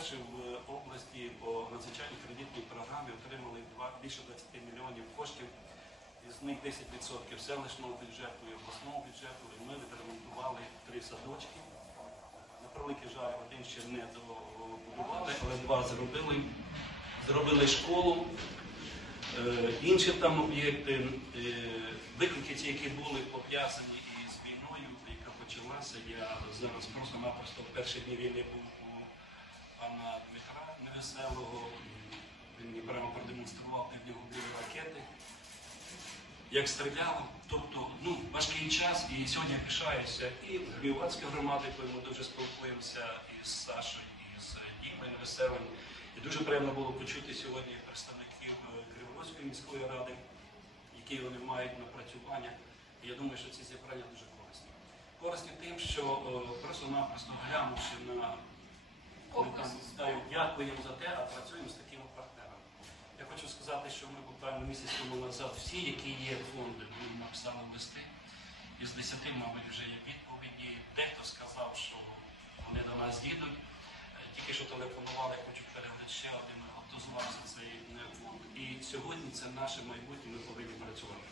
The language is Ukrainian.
вперше в області по надзвичайній кредитній програмі отримали більше 20 мільйонів коштів. Із них 10% селищного бюджету і обласного бюджету. І ми відремонтували три садочки. На превеликий жаль, один ще не добудували, але два зробили. Зробили школу. Е, Інші там об'єкти, е, виклики, ті, які були пов'язані із війною, яка почалася, я зараз просто-напросто в перші дні війни був пана Дмитра Невеселого. Він мені прямо продемонстрував, де в нього були ракети, як стріляло. Тобто, ну, важкий час, і сьогодні пишаюся і Львівської громади, коли ми дуже спілкуємося із Сашою, і з Дімою Невеселим. І дуже приємно було почути сьогодні представників е, міської ради, які вони мають напрацювання. І я думаю, що ці зібрання дуже корисні. Корисні тим, що е, просто-напросто глянувши на дякуємо за те, а працюємо з такими партнерами. Я хочу сказати, що ми буквально місяць тому назад всі, які є фонди, ми написали листи. Із десяти, мабуть, вже є відповіді. Дехто сказав, що вони до нас їдуть. Е, Тільки що телефонували, хочу переглядати ще один, готувався цей е, фонд. І сьогодні це наше майбутнє, ми повинні працювати.